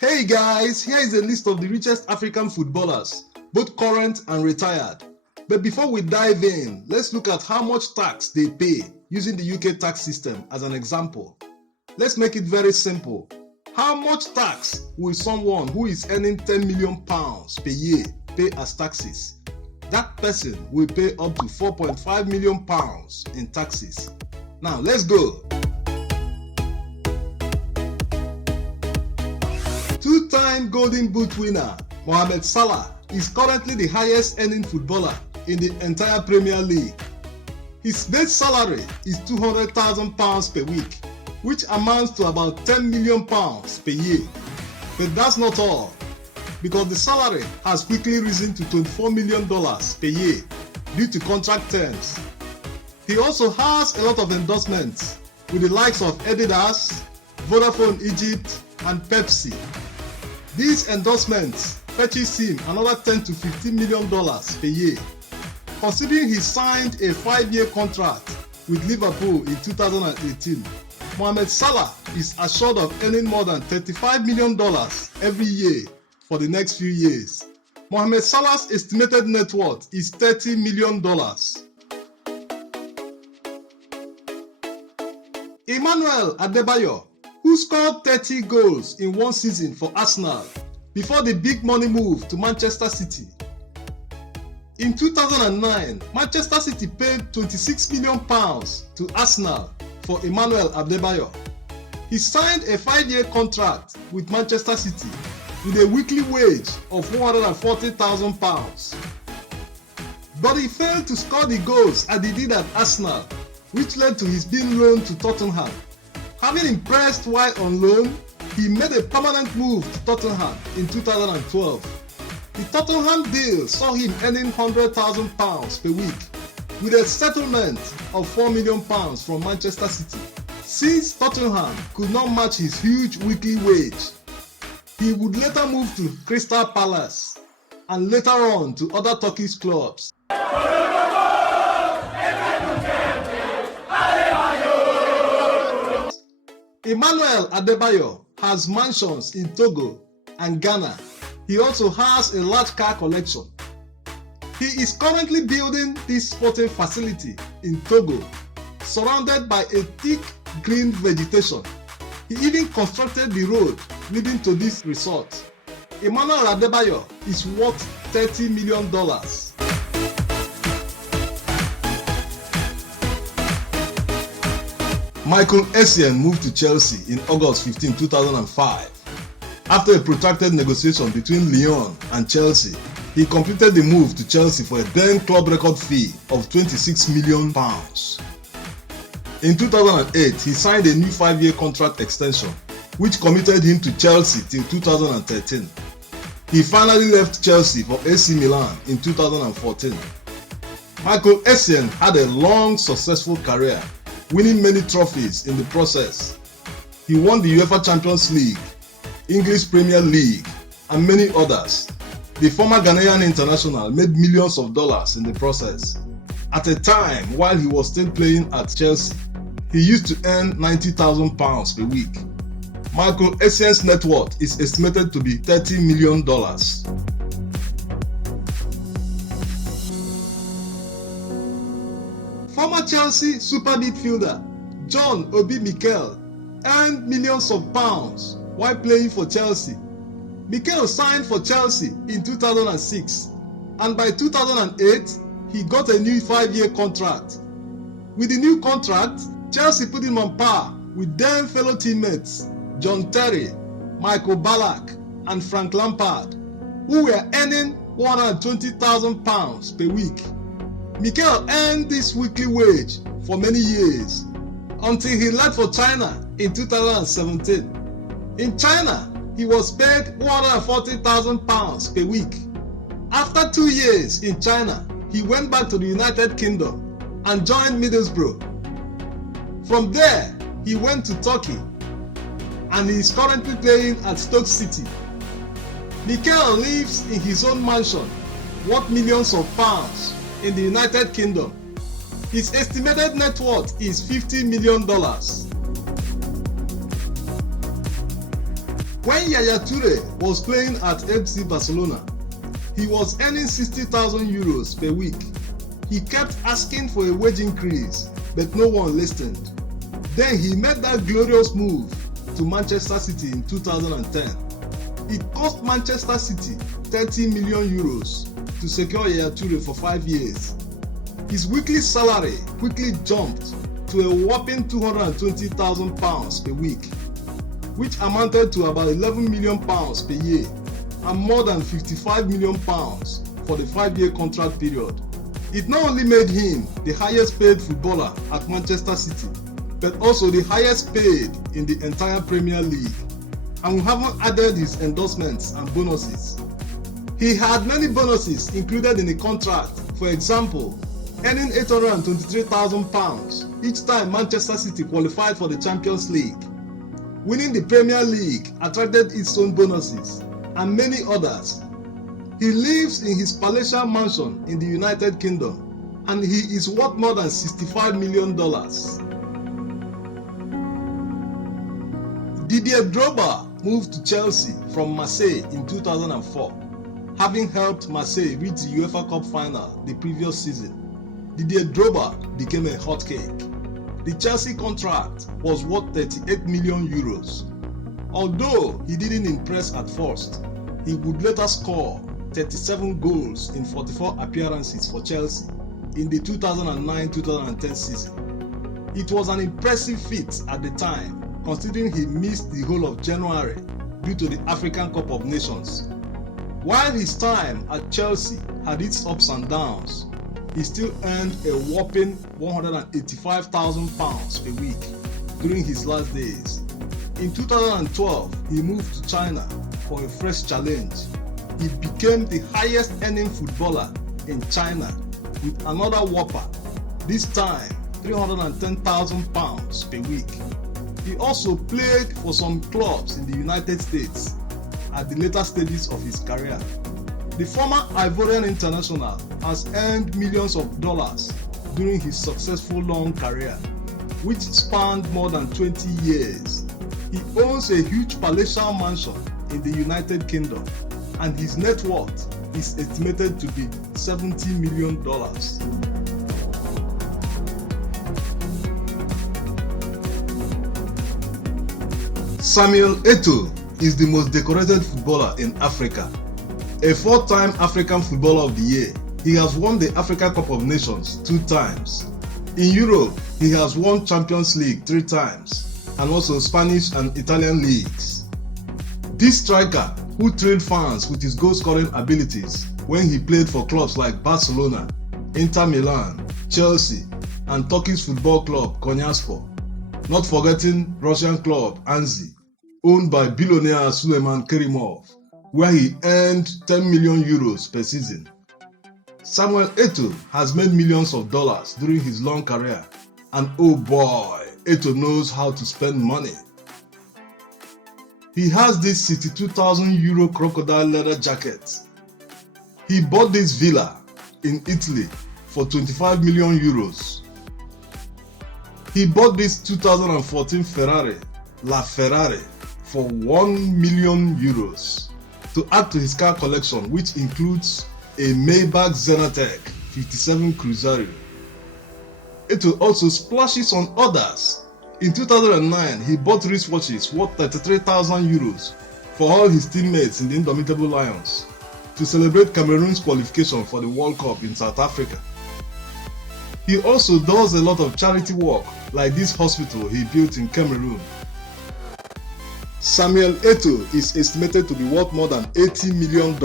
Hey guys, here is a list of the richest African footballers, both current and retired. But before we dive in, let's look at how much tax they pay using the UK tax system as an example. Let's make it very simple. How much tax will someone who is earning £10 million per year pay as taxes? That person will pay up to £4.5 million in taxes. Now let's go. Two-time Golden Boot winner Mohamed Salah is currently the highest earning footballer in the entire Premier League. His base salary is £200,000 per week, which amounts to about £10 million per year. But that's not all, because the salary has quickly risen to $24 million per year due to contract terms. He also has a lot of endorsements with the likes of Adidas, Vodafone Egypt, and Pepsi. These endorsements fetches him another $10 to $15 million per year. Considering he signed a 5-year contract with Liverpool in 2018, Mohamed Salah is assured of earning more than $35 million every year for the next few years. Mohamed Salah's estimated net worth is $30 million. Emmanuel Adebayor, who scored 30 goals in one season for Arsenal before the big money move to Manchester City. In 2009, Manchester City paid £26 million to Arsenal for Emmanuel Adebayor. He signed a 5-year contract with Manchester City with a weekly wage of £140,000. But he failed to score the goals as he did at Arsenal, which led to his being loaned to Tottenham. Having impressed while on loan, he made a permanent move to Tottenham in 2012. The Tottenham deal saw him earning £100,000 per week, with a settlement of £4 million from Manchester City. Since Tottenham could not match his huge weekly wage, he would later move to Crystal Palace and later on to other Turkish clubs. Emmanuel Adebayor has mansions in Togo and Ghana. He also has a large car collection. He is currently building this sporting facility in Togo, surrounded by a thick green vegetation. He even constructed the road leading to this resort. Emmanuel Adebayor is worth $30 million. Michael Essien moved to Chelsea in August 15, 2005. After a protracted negotiation between Lyon and Chelsea, he completed the move to Chelsea for a then club record fee of £26 million. In 2008, he signed a new 5-year contract extension, which committed him to Chelsea till 2013. He finally left Chelsea for AC Milan in 2014. Michael Essien had a long, successful career, winning many trophies in the process. He won the UEFA Champions League, English Premier League, and many others. The former Ghanaian international made millions of dollars in the process. At a time while he was still playing at Chelsea, he used to earn £90,000 per week. Michael Essien's net worth is estimated to be $30 million. Former Chelsea super midfielder John Obi Mikel earned millions of pounds while playing for Chelsea. Mikel signed for Chelsea in 2006, and by 2008, he got a new 5-year contract. With the new contract, Chelsea put him on par with then fellow teammates John Terry, Michael Ballack, and Frank Lampard, who were earning £120,000 per week. Mikel earned this weekly wage for many years until he left for China in 2017. In China, he was paid £140,000 per week. After 2 years in China, he went back to the United Kingdom and joined Middlesbrough. From there, he went to Turkey and he is currently playing at Stoke City. Mikel lives in his own mansion, worth millions of pounds, in the United Kingdom. His estimated net worth is $50 million. When Yaya Toure was playing at FC Barcelona, he was earning 60,000 euros per week. He kept asking for a wage increase, but no one listened. Then he made that glorious move to Manchester City in 2010. It cost Manchester City 30 million euros to secure Yaya Toure for 5 years. His weekly salary quickly jumped to a whopping £220,000 per week, which amounted to about £11 million per year and more than £55 million for the 5-year contract period. It not only made him the highest paid footballer at Manchester City, but also the highest paid in the entire Premier League. And we haven't added his endorsements and bonuses. He had many bonuses included in the contract, for example, earning £823,000 each time Manchester City qualified for the Champions League. Winning the Premier League attracted its own bonuses, and many others. He lives in his palatial mansion in the United Kingdom, and he is worth more than $65 million. Didier Drogba moved to Chelsea from Marseille in 2004, having helped Marseille reach the UEFA Cup final the previous season. Didier Drogba became a hot cake. The Chelsea contract was worth 38 million euros. Although he didn't impress at first, he would later score 37 goals in 44 appearances for Chelsea in the 2009-2010 season. It was an impressive feat at the time, considering he missed the whole of January due to the African Cup of Nations. While his time at Chelsea had its ups and downs, he still earned a whopping £185,000 per week during his last days. In 2012, he moved to China for a fresh challenge. He became the highest earning footballer in China with another whopper, this time £310,000 per week. He also played for some clubs in the United States at the later stages of his career. The former Ivorian international has earned millions of dollars during his successful long career, which spanned more than 20 years. He owns a huge palatial mansion in the United Kingdom, and his net worth is estimated to be $70 million. Samuel Eto'o is the most decorated footballer in Africa. A 4-time African Footballer of the Year, he has won the Africa Cup of Nations 2 times. In Europe, he has won Champions League 3 times, and also Spanish and Italian leagues. This striker, who thrilled fans with his goal-scoring abilities when he played for clubs like Barcelona, Inter Milan, Chelsea, and Turkish football club Konyaspor, not forgetting Russian club Anzhi, owned by billionaire Suleiman Kerimov, where he earned 10 million euros per season. Samuel Eto'o has made millions of dollars during his long career, and oh boy, Eto'o knows how to spend money. He has this 62,000 euro crocodile leather jacket. He bought this villa in Italy for 25 million euros. He bought this 2014 Ferrari, LaFerrari, for 1 million euros. To add to his car collection, which includes a Maybach Xenotech 57 Cruzeiro. Eto'o also splashes on others. In 2009, he bought wristwatches worth 33,000 euros for all his teammates in the Indomitable Lions to celebrate Cameroon's qualification for the World Cup in South Africa. He also does a lot of charity work, like this hospital he built in Cameroon. Samuel Eto'o is estimated to be worth more than $80 million.